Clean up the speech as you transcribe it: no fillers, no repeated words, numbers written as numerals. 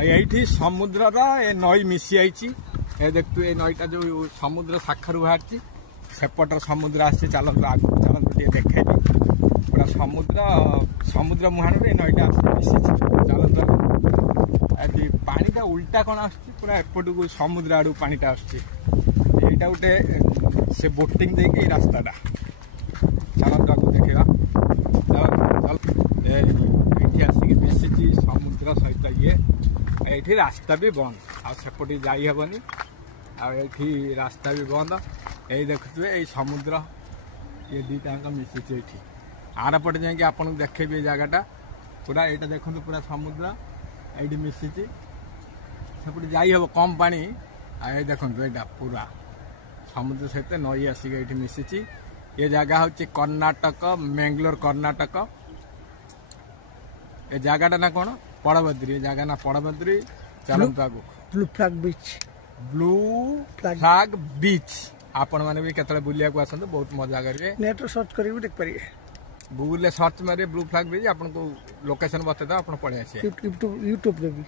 ये समुद्र नई मिसी आई देखु ये नईटा जो समुद्र शाखा बाहर सेपटर समुद्र आस चलत आग चलत देखे पूरा समुद्र मुहाण नईटा मिसी चलत पानीटा उल्टा कौन पूरा एपट को समुद्र आड़ पानीटा आसटा गोटे से बोटिंग देकी रास्ताटा चलत आगे देखा ये आसिक मिसी समुद्र सहित ये रास्ता भी बंद आसेपटे जाइबनी आठी रास्ता भी बंद ये देखुए ये समुद्र ये दीटा मिसी ये आर पटे जाकि आपको देखेबी जगटा पूरा यहाँ देखो पूरा समुद्र ये मिसी सेपटे जाइब कम पानी ये देखो यहाँ पूरा समुद्र सहित नई आसिक ये मिसी ये जगह हूँ कर्णाटक मैंगलोर कर्णाटक ये जगटा ना कौन पड़भद्री ये जगह ना पड़भद्री चलतु आगो blue flag beach blue flag beach आपण मैंने भी केतले बुलिया को आसंतु बहुत मजा करेंगे नेट सर्च करी भी देख पारिए गूगल सर्च मारे ब्लू फ्लैग बीच आपन को लोकेशन बता दो आपन पड़े आसी यूट्यूब पे भी